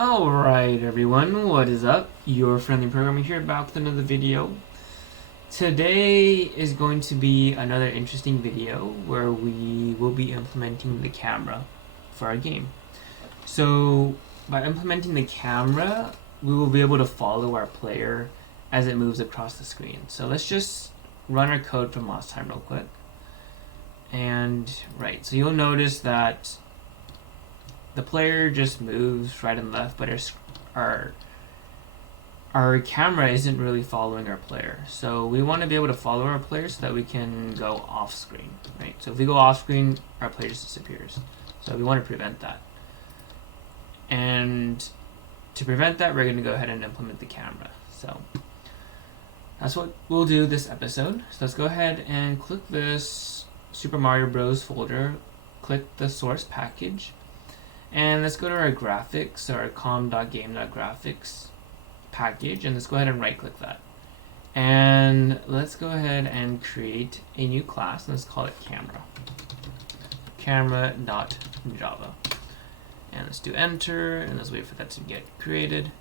Alright everyone, what is up? Your friendly programmer here, back with another video. Today is going to be another interesting video where we will be implementing the camera for our game. So by implementing the camera, we will be able to follow our player as it moves across the screen. So let's just run our code from last time real quick. And right, so you'll notice that the player just moves right and left, but our camera isn't really following our player. So we want to be able to follow our player so that we can go off screen, right? So if we go off screen, our player just disappears. So we want to prevent that. And to prevent that, we're going to go ahead and implement the camera. So that's what we'll do this episode. So let's go ahead and click this Super Mario Bros. Folder, click the source package. And let's go to our graphics, our com.game.graphics package, and let's go ahead and right click that. And let's go ahead and create a new class, and let's call it camera. Camera.java. And let's do enter, and let's wait for that to get created.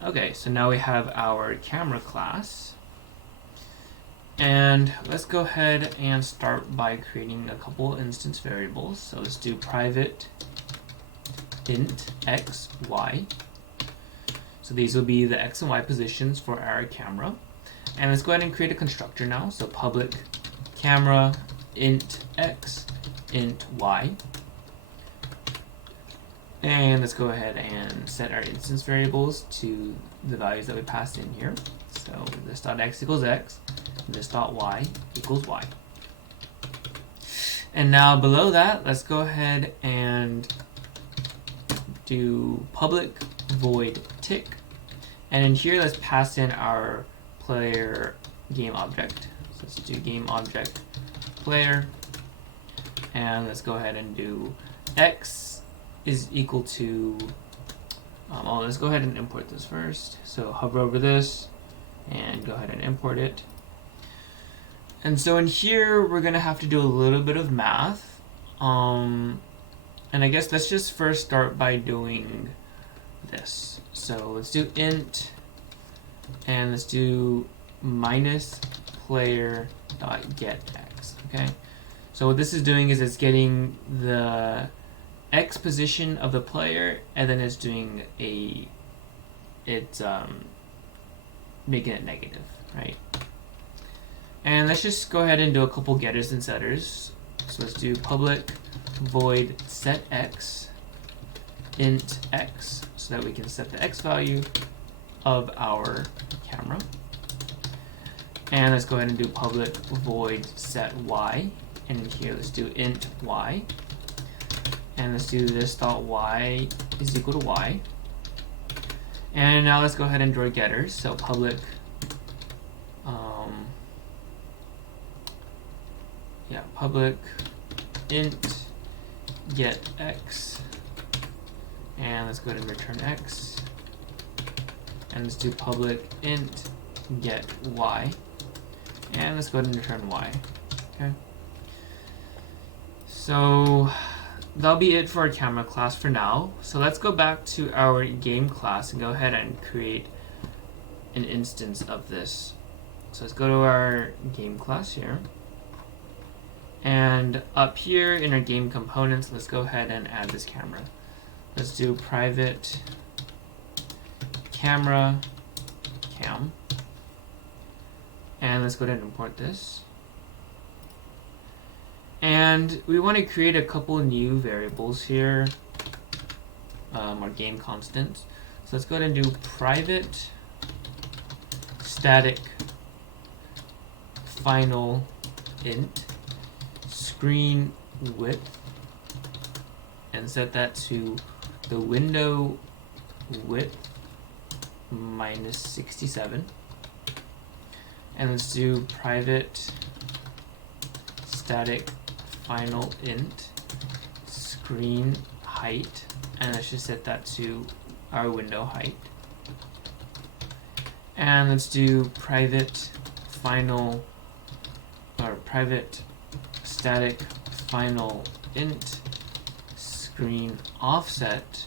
Okay, so now we have our camera class. And let's go ahead and start by creating a couple instance variables. So let's do private int x, y. So these will be the x and y positions for our camera. And let's go ahead and create a constructor now. So public camera int x, int y. And let's go ahead and set our instance variables to the values that we passed in here. So this.x equals x, this.y equals y. And now below that, let's go ahead and do public void tick. And in here, let's pass in our player game object. So let's do game object player. And let's go ahead and do x is equal to, let's go ahead and import this first. So hover over this and go ahead and import it. And so in here, we're going to have to do a little bit of math. And I guess let's just first start by doing this. So let's do int, and let's do minus player.getX, okay? So what this is doing is it's getting the x position of the player, and then it's doing making it negative, right? And let's just go ahead and do a couple getters and setters. So let's do public void set x int x, so that we can set the x value of our camera. And let's go ahead and do public void set y, and in here let's do int y, and let's do this dot y is equal to y. And now let's go ahead and draw getters. So public public int get x, and let's go ahead and return x, and let's do public int get y, and let's go ahead and return y. Okay, so that'll be it for our camera class for now. So let's go back to our game class and go ahead and create an instance of this. So let's go to our game class here. And up here in our game components, let's go ahead and add this camera. Let's do private camera cam. And let's go ahead and import this. And we want to create a couple new variables here, or game constants. So let's go ahead and do private static final int screen width, and set that to the window width minus 67. And let's do private static final int screen height, and let's just set that to our window height. And let's do private final, or private static final int screen offset,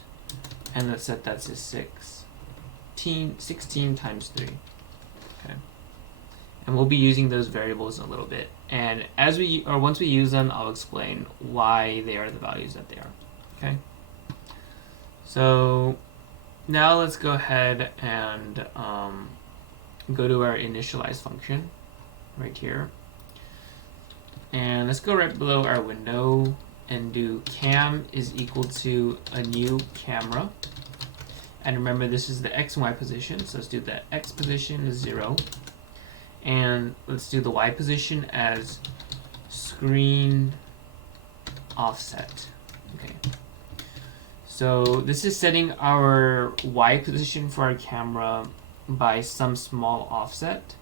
and let's set that to 16 times 3. Okay. And we'll be using those variables in a little bit. And once we use them, I'll explain why they are the values that they are. Okay. So now let's go ahead and go to our initialize function right here. And let's go right below our window and do cam is equal to a new camera. And remember, this is the x and y position. So let's do the x position is 0. And let's do the y position as screen offset. Okay. So this is setting our y position for our camera by some small offset.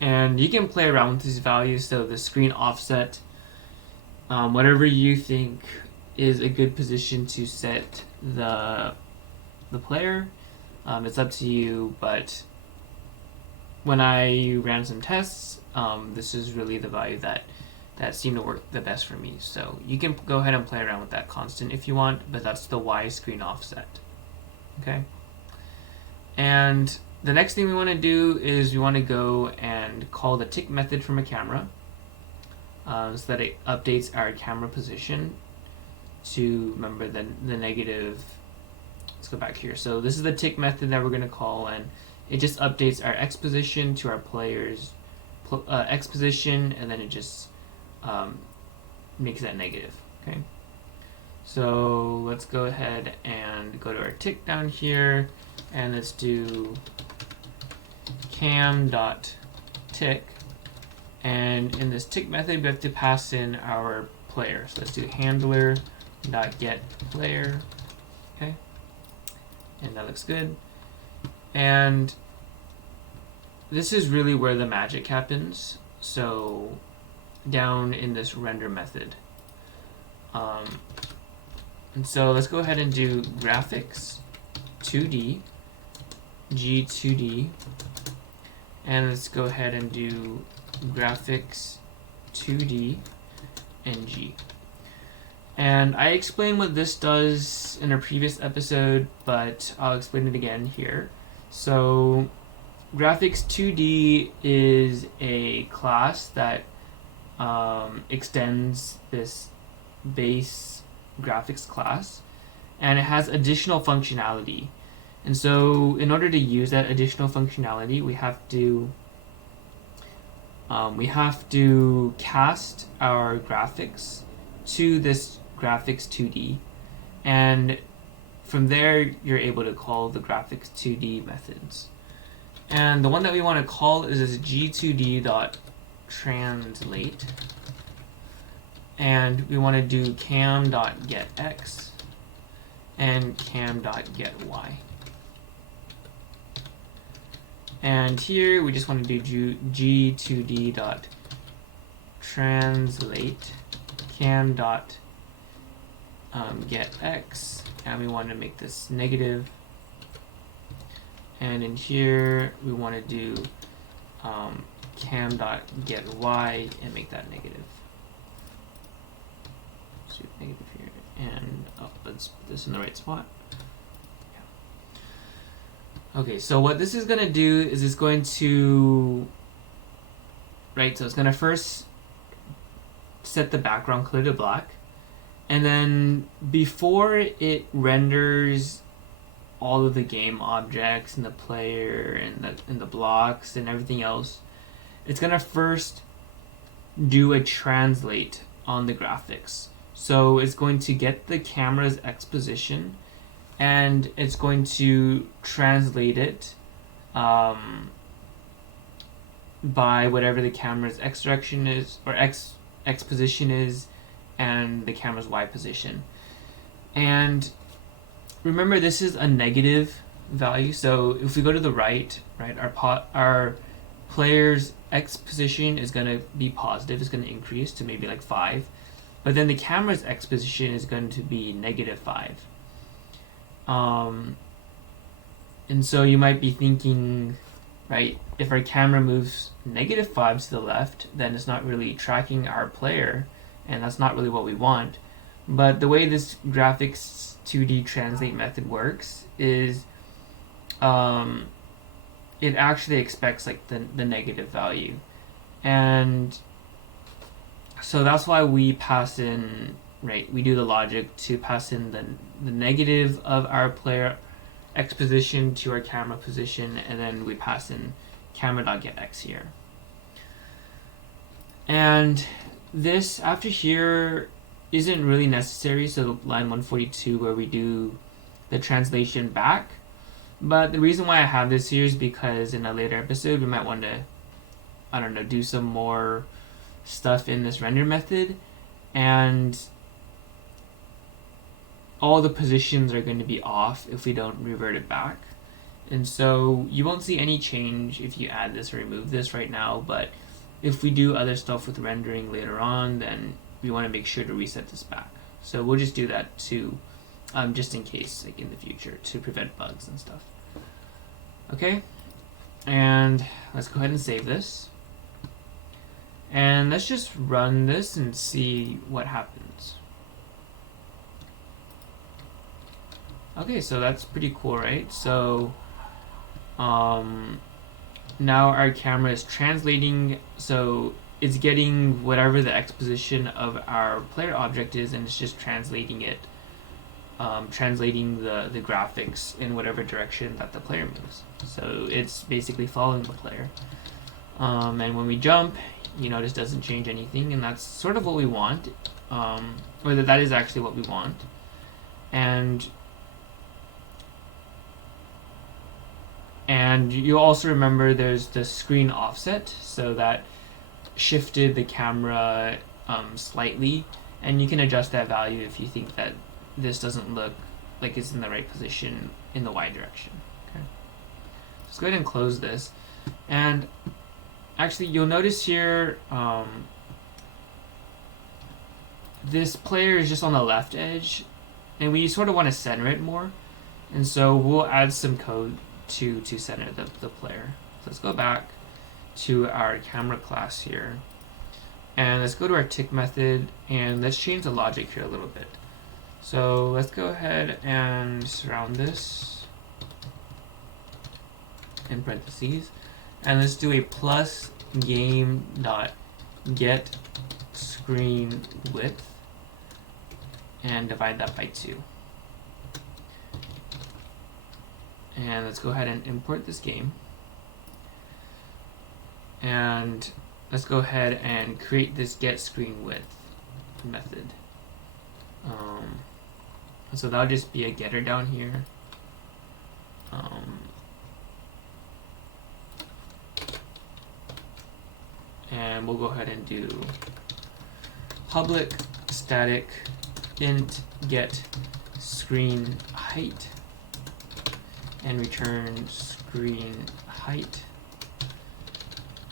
And you can play around with these values. So the screen offset, whatever you think is a good position to set the player, it's up to you. But when I ran some tests, this is really the value that seemed to work the best for me. So you can go ahead and play around with that constant if you want, but that's the y screen offset. Okay. And the next thing we want to do is we want to go and call the tick method from a camera, so that it updates our camera position to, remember, the negative. Let's go back here. So this is the tick method that we're going to call, and it just updates our x position to our player's x position, and then it just makes that negative. Okay. So let's go ahead and go to our tick down here, and let's do cam.tick, and in this tick method we have to pass in our player. So let's do handler.getPlayer. Okay, and that looks good. And this is really where the magic happens. So down in this render method, and so let's go ahead and do graphics 2D G2D, and let's go ahead and do graphics 2D NG. And I explained what this does in a previous episode, but I'll explain it again here. So graphics 2D is a class that extends this base graphics class, and it has additional functionality. And so in order to use that additional functionality, we have to cast our graphics to this graphics 2D, and from there you're able to call the graphics 2D methods. And the one that we want to call is this g2d.translate, and we want to do cam.getX and cam.getY. And here we just want to do g2d.translate cam.getX, and we want to make this negative. And in here we want to do cam.getY and make that negative. So negative here, and let's put this in the right spot. Okay, so what this is going to do is it's going to, so it's going to first set the background color to black, and then before it renders all of the game objects and the player and the blocks and everything else, it's going to first do a translate on the graphics. So it's going to get the camera's X position, and it's going to translate it by whatever the camera's X direction is, or X position is, and the camera's Y position. And remember, this is a negative value, so if we go to the right, our player's X position is going to be positive, it's going to increase to maybe like 5, but then the camera's X position is going to be negative 5. And so you might be thinking, if our camera moves negative 5 to the left, then it's not really tracking our player, and that's not really what we want. But the way this graphics 2D translate method works is it actually expects like the negative value. And so that's why we pass in, right, we do the logic to pass in the negative of our player X position to our camera position, and then we pass in camera.getX here. And this after here isn't really necessary, so line 142 where we do the translation back. But the reason why I have this here is because in a later episode we might want to, I don't know, do some more stuff in this render method, and all the positions are going to be off if we don't revert it back. And so you won't see any change if you add this or remove this right now, but if we do other stuff with rendering later on, then we want to make sure to reset this back. So we'll just do that too, just in case, like in the future, to prevent bugs and stuff. Okay, and let's go ahead and save this. And let's just run this and see what happens. Okay, so that's pretty cool, right? So now our camera is translating, so it's getting whatever the X position of our player object is, and it's just translating it, translating the graphics in whatever direction that the player moves. So it's basically following the player. And when we jump, you notice doesn't change anything, and that's sort of what we want, or that is actually what we want. And you'll also remember there's the screen offset, so that shifted the camera slightly, and you can adjust that value if you think that this doesn't look like it's in the right position in the Y direction. Okay, let's go ahead and close this. And actually, you'll notice here this player is just on the left edge, and we sort of want to center it more, and so we'll add some code to center the player. So let's go back to our camera class here, and let's go to our tick method, and let's change the logic here a little bit. So let's go ahead and surround this in parentheses, and let's do a plus game dot get screen width and divide that by 2. And let's go ahead and import this game, and let's go ahead and create this get screen width method. So that'll just be a getter down here. And we'll go ahead and do public static int get screen height and return screen height.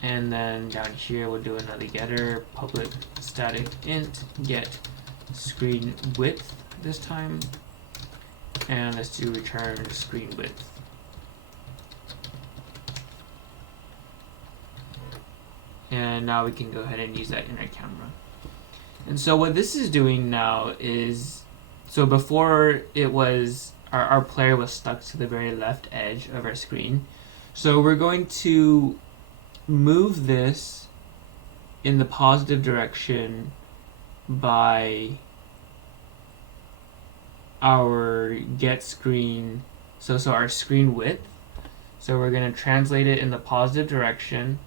And then down here we'll do another getter, public static int get screen width this time, and let's do return screen width. And now we can go ahead and use that in our camera. And so what this is doing now is, so before it was, our player was stuck to the very left edge of our screen. So we're going to move this in the positive direction by our get screen, so our screen width. So we're going to translate it in the positive direction,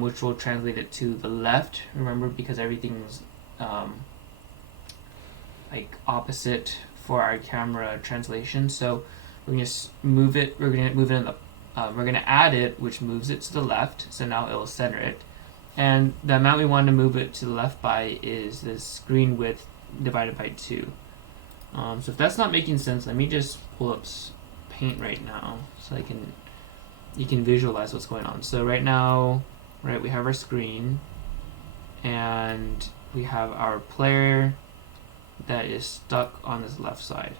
which will translate it to the left, remember, because everything's like opposite for our camera translation. So we're going to move it, we're going to move it in the we're going to add it, which moves it to the left, so now it will center it. And the amount we want to move it to the left by is this screen width divided by 2. So if that's not making sense, let me just pull up Paint right now so you can visualize what's going on. So right now, right, we have our screen, and we have our player that is stuck on this left side.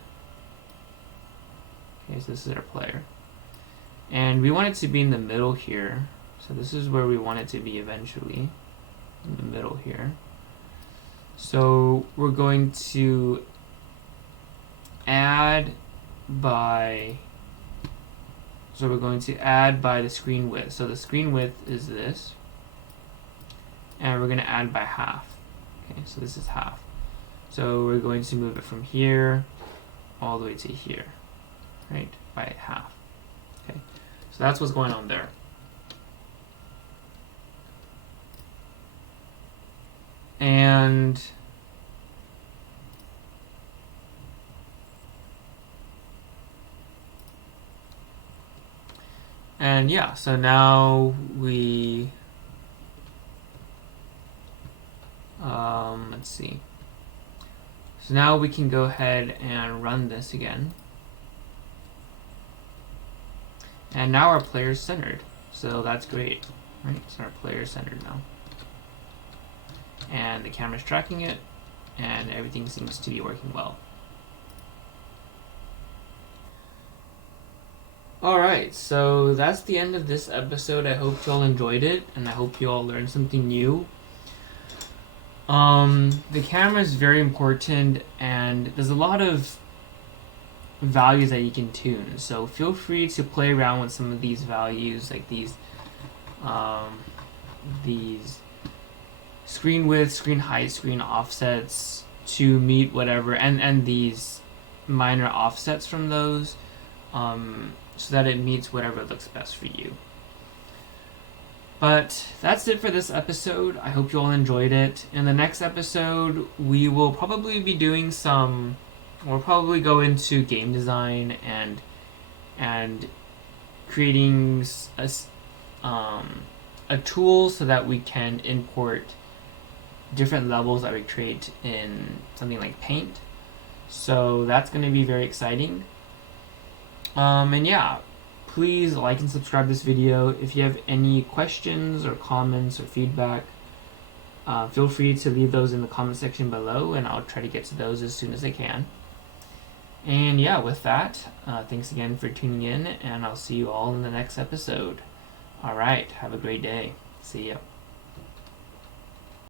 Okay, so this is our player. And we want it to be in the middle here. So this is where we want it to be eventually, in the middle here. So we're going to add by the screen width. So the screen width is this, and we're going to add by half. Okay, so this is half. So we're going to move it from here all the way to here, right, by half. Okay, so that's what's going on there. And yeah, so now we let's see. So now we can go ahead and run this again. And now our player is centered. So that's great, right? So our player is centered now. And the camera's tracking it, and everything seems to be working well. Alright, so that's the end of this episode. I hope you all enjoyed it, and I hope you all learned something new. The camera is very important, and there's a lot of values that you can tune. So feel free to play around with some of these values, like these screen width, screen height, screen offsets to meet whatever, and these minor offsets from those, so that it meets whatever looks best for you. But that's it for this episode. I hope you all enjoyed it. In the next episode, we will probably be doing we'll probably go into game design and creating a tool so that we can import different levels that we create in something like Paint. So that's going to be very exciting. And yeah, please like and subscribe this video. If you have any questions or comments or feedback, feel free to leave those in the comment section below, and I'll try to get to those as soon as I can. And yeah, with that, thanks again for tuning in, and I'll see you all in the next episode. Alright, have a great day. See ya.